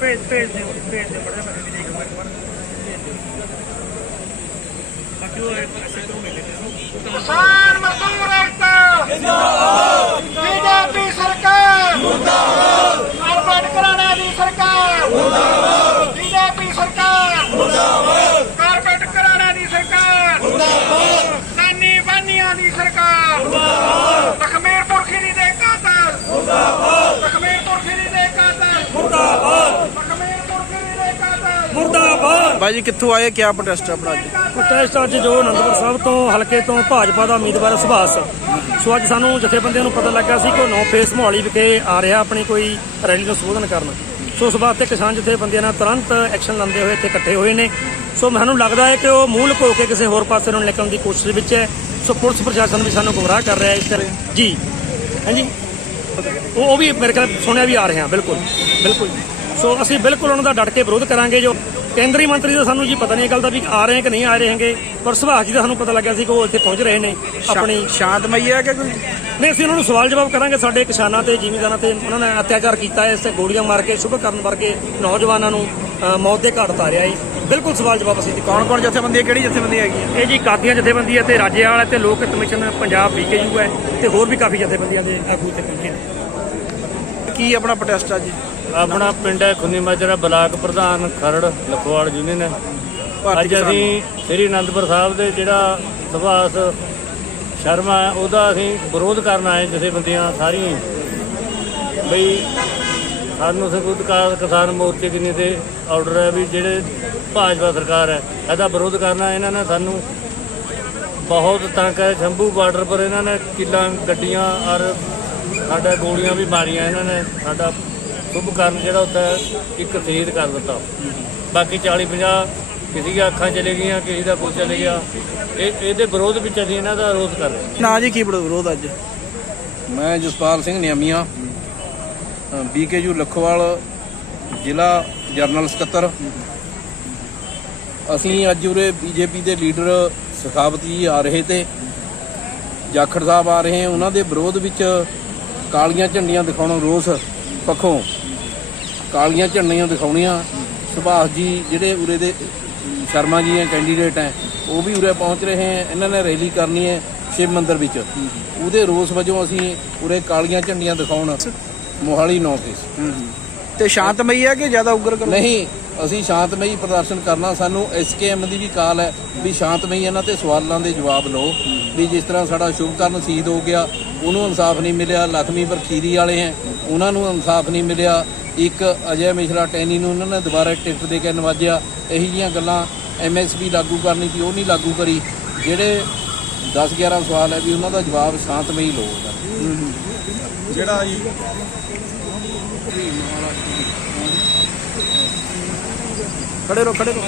ਭੇਜ ਭੇਜ ਦਿਓ ਭੇਜ ਦਿਓ, ਬੜਾ ਮੈਂ ਵੀ ਇੱਕ ਵਾਰ। ਬਾਕੀ ਉਹ ਐਸੇ ਤੋਂ ਮਿਲੇ ਤੇ ਕਿਸਾਨ ਮੁਰਦਾਬਾਦ ਕਿੱਥੋਂ ਆਏ? ਕਿਆ ਪ੍ਰੋਟੈਸਟ ਆਪਣਾ ਅੱਜ? ਪ੍ਰੋਟੈਸਟ ਅੱਜ ਜੋ ਅਨੰਦਪੁਰ ਸਾਹਿਬ ਤੋਂ, ਹਲਕੇ ਤੋਂ ਭਾਜਪਾ ਦਾ ਉਮੀਦਵਾਰ ਸੁਭਾਸ਼। ਸੋ ਅੱਜ ਸਾਨੂੰ ਜਥੇਬੰਦੀਆਂ ਨੂੰ ਪਤਾ ਲੱਗਾ ਸੀ ਕਿ ਉਹ ਨੌ ਫੇਸ ਮੋਹਾਲੀ ਵਿਖੇ ਆ ਰਿਹਾ ਆਪਣੀ ਕੋਈ ਰੈਲੀ ਨੂੰ ਸੰਬੋਧਨ ਕਰਨ। ਸੋ ਉਸ ਵਾਸਤੇ ਕਿਸਾਨ ਜਥੇਬੰਦੀਆਂ ਨਾਲ ਤੁਰੰਤ ਐਕਸ਼ਨ ਲੈਂਦੇ ਹੋਏ ਇੱਥੇ ਇਕੱਠੇ ਹੋਏ ਨੇ। ਸੋ ਮੈਨੂੰ ਲੱਗਦਾ ਹੈ ਕਿ ਉਹ ਮੂਲ ਲੁਕੋ ਕੇ ਕਿਸੇ ਹੋਰ ਪਾਸੇ ਨੂੰ ਨਿਕਲਣ ਦੀ ਕੋਸ਼ਿਸ਼ ਵਿੱਚ ਹੈ। ਸੋ ਪੁਲਿਸ ਪ੍ਰਸ਼ਾਸਨ ਵੀ ਸਾਨੂੰ ਗੁੰਮਰਾਹ ਕਰ ਰਿਹਾ ਹੈ ਇਸ ਤਰ੍ਹਾਂ। ਜੀ। ਹਾਂਜੀ। ਉਹ ਉਹ ਵੀ ਮੇਰੇ ਖਿਆਲ ਸੁਣਿਆ ਵੀ ਆ ਰਹੇ ਹਾਂ ਬਿਲਕੁਲ। ਬਿਲਕੁਲ। ਸੋ ਅਸੀਂ ਬਿਲਕੁਲ ਉਹਨਾਂ ਦਾ ਡਟ ਕੇ ਵਿਰੋਧ ਕਰਾਂਗੇ ਜੋ ਕੇਂਦਰੀ ਮੰਤਰੀ ਦਾ ਸਾਨੂੰ ਜੀ ਪਤਾ ਨਹੀਂ ਇਹ ਗੱਲ ਦਾ ਵੀ ਆ ਰਹੇ ਕਿ ਨਹੀਂ ਆ ਰਹੇ ਹੈਗੇ ਪਰ ਸੁਭਾਸ਼ ਜੀ ਦਾ ਸਾਨੂੰ ਪਤਾ ਲੱਗਿਆ ਸੀ ਕਿ ਉਹ ਇੱਥੇ ਪਹੁੰਚ ਰਹੇ ਨੇ ਆਪਣੀ ਸ਼ਾਂਤਮਈ ਹੈ ਕਿ ਕੋਈ? ਨਹੀਂ ਅਸੀਂ ਉਹਨਾਂ ਨੂੰ ਸਵਾਲ ਜਵਾਬ ਕਰਾਂਗੇ ਸਾਡੇ ਕਿਸਾਨਾਂ ਤੇ ਜ਼ਿਮੀਂਦਾਰਾਂ ਤੇ ਉਹਨਾਂ ਨੇ ਅਤਿਆਚਾਰ ਕੀਤਾ ਹੈ ਇਸ ਤੇ ਗੋਲੀਆਂ ਮਾਰ ਕੇ ਸ਼ੁਭ ਕਰਨ ਵਰਗੇ ਨੌਜਵਾਨਾਂ ਨੂੰ ਮੌਤ ਦੇ ਘਾਟ ਉਤਾਰਿਆ ਹੈ। ਬਿਲਕੁਲ ਸਵਾਲ ਜਵਾਬ ਅਸੀਂ ਕੌਣ ਕੌਣ ਜਥੇਬੰਦੀ ਹੈ ਕਿਹੜੀ ਜਥੇਬੰਦੀ ਹੈਗੀ ਹੈ? ਇਹ ਜੀ ਕਾਦੀਆਂ ਜਥੇਬੰਦੀ ਹੈ ਤੇ ਰਾਜੇਵਾਲ ਹੈ ਤੇ ਲੋਕ ਕਮਿਸ਼ਨ ਪੰਜਾਬ ਬੀਕੇਯੂ ਹੈ ਤੇ ਹੋਰ ਵੀ ਕਾਫੀ ਜਥੇਬੰਦੀਆਂ ਦੇ ਆਗੂ ਤੇ ਪਹੁੰਚੇ ਨੇ। ਕੀ ਆਪਣਾ ਪ੍ਰੋਟੈਸਟ ਅੱਜ ਆਪਣਾ ਪਿੰਡ ਹੈ ਖੁੰਨੀ ਮਾਜਰਾ ਬਲਾਕ ਪ੍ਰਧਾਨ ਖਰੜ ਲਖਵਾਲ ਯੂਨੀਅਨ ਹੈ ਅੱਜ ਅਸੀਂ ਸ੍ਰੀ ਅਨੰਦਪੁਰ ਸਾਹਿਬ ਦੇ ਜਿਹੜਾ ਸੁਭਾਸ਼ ਸ਼ਰਮਾ ਉਹਦਾ ਅਸੀਂ ਵਿਰੋਧ ਕਰਨ ਆਏ ਜਥੇਬੰਦੀਆਂ ਸਾਰੀਆਂ ਹੀ। ਬਈ ਸਾਨੂੰ ਸਬੂਤਕਾਰ ਕਿਸਾਨ ਮੋਰਚੇ ਕਿੰਨੇ ਤੇ ਆਰਡਰ ਹੈ ਵੀ ਜਿਹੜੇ ਭਾਜਪਾ ਸਰਕਾਰ ਹੈ ਇਹਦਾ ਵਿਰੋਧ ਕਰਨਾ ਇਹਨਾਂ ਨੇ ਸਾਨੂੰ ਬਹੁਤ ਤੰਗ ਹੈ ਸ਼ੰਭੂ ਬਾਰਡਰ ਪਰ ਇਹਨਾਂ ਨੇ ਕਿੱਲਾਂ ਗੱਡੀਆਂ ਔਰ ਸਾਡਾ ਗੋਲੀਆਂ ਵੀ ਮਾਰੀਆਂ ਇਹਨਾਂ ਨੇ ਸਾਡਾ ਸ਼ੁਭ ਕਰਨ ਜਿਹੜਾ ਉੱਥੇ ਇੱਕ ਸ਼ਹੀਦ ਕਰ ਦਿੱਤਾ। ਬਾਕੀ 40 50 ਕਿਸੇ ਦੀਆਂ ਅੱਖਾਂ ਚਲੇ ਗਈਆਂ ਕਿਸੇ ਦਾ ਕੁਝ ਚਲੇ ਗਿਆ। ਇਹ ਇਹਦੇ ਵਿਰੋਧ ਵਿੱਚ ਅਸੀਂ ਇਹਨਾਂ ਦਾ ਵਿਰੋਧ ਕਰ ਰਹੇ ਨਾ ਜੀ ਕੀ ਵਿਰੋਧ ਅੱਜ? ਮੈਂ ਜਸਪਾਲ ਸਿੰਘ ਨਿਆਮੀਆਂ ਬੀਕੇਯੂ ਲਖਵਾਲ ਜ਼ਿਲ੍ਹਾ ਜਰਨਲ ਸਕੱਤਰ। ਅਸੀਂ ਅੱਜ ਉਰੇ ਬੀਜੇਪੀ ਦੇ ਲੀਡਰ ਸਖਾਵਤ ਜੀ ਆ ਰਹੇ ਤੇ ਜਾਖੜ ਸਾਹਿਬ ਆ ਰਹੇ। ਹਨ ਉਹਨਾਂ ਦੇ ਵਿਰੋਧ ਵਿੱਚ ਕਾਲੀਆਂ ਝੰਡੀਆਂ ਦਿਖਾਉਣ ਰੋਸ ਪੱਖੋਂ ਕਾਲੀਆਂ ਝੰਡੀਆਂ ਦਿਖਾਉਣੀਆਂ। ਸੁਭਾਸ਼ ਜੀ ਜਿਹੜੇ ਉਰੇ ਦੇ ਸ਼ਰਮਾ ਜੀ ਹੈ ਕੈਂਡੀਡੇਟ ਹੈ ਉਹ ਵੀ ਉਰੇ ਪਹੁੰਚ ਰਹੇ ਹੈ। ਇਹਨਾਂ ਨੇ ਰੈਲੀ ਕਰਨੀ ਹੈ ਸ਼ਿਵ ਮੰਦਿਰ ਵਿੱਚ। ਉਹਦੇ ਰੋਸ ਵਜੋਂ ਅਸੀਂ ਉਰੇ ਕਾਲੀਆਂ ਝੰਡੀਆਂ ਦਿਖਾਉਣ ਮੋਹਾਲੀ ਨੌ ਫੇਸ ਤੇ ਸ਼ਾਂਤਮਈ ਹੈ ਕਿ ਜ਼ਿਆਦਾ ਉਗਰ ਕਰੋ? ਨਹੀਂ ਅਸੀਂ ਸ਼ਾਂਤਮਈ ਪ੍ਰਦਰਸ਼ਨ ਕਰਨਾ। ਸਾਨੂੰ ਐਸਕੇਐਮ ਦੀ ਵੀ ਕਾਲ ਹੈ ਵੀ ਸ਼ਾਂਤਮਈ ਇਹਨਾਂ ਤੇ ਸਵਾਲਾਂ ਦੇ ਜਵਾਬ ਲਓ। ਵੀ ਜਿਸ ਤਰ੍ਹਾਂ ਸਾਡਾ ਸ਼ੁਭਕਰਨ ਸ਼ਹੀਦ ਹੋ ਗਿਆ ਉਹਨੂੰ ਇਨਸਾਫ ਨਹੀਂ ਮਿਲਿਆ। ਲਖਮੀ ਬਰਖੀਰੀ ਵਾਲੇ ਹੈ ਉਹਨਾਂ ਨੂੰ ਇਨਸਾਫ ਨਹੀਂ ਮਿਲਿਆ। ਇੱਕ ਅਜੇ ਮਿਸ਼ਰਾ ਟੈਨੀ ਨੂੰ ਉਹਨਾਂ ਨੇ ਦੁਬਾਰਾ ਟਿਕਟ ਦੇ ਕੇ ਨਵਾਜਿਆ। ਇਹੀ ਜੀਆਂ ਗੱਲਾਂ ਐਮਐਸਪੀ ਲਾਗੂ ਕਰਨੀ ਸੀ, ਉਹ ਨਹੀਂ ਲਾਗੂ ਕਰੀ। ਜਿਹੜੇ 10 11 ਸਵਾਲ ਹੈ ਵੀ ਉਹਨਾਂ ਦਾ ਜਵਾਬ ਸ਼ਾਂਤਮਈ ਲਓ ਜਿਹੜਾ ਜੀ ਖੜੇ ਰਹੋ ਖੜੇ ਰਹੋ।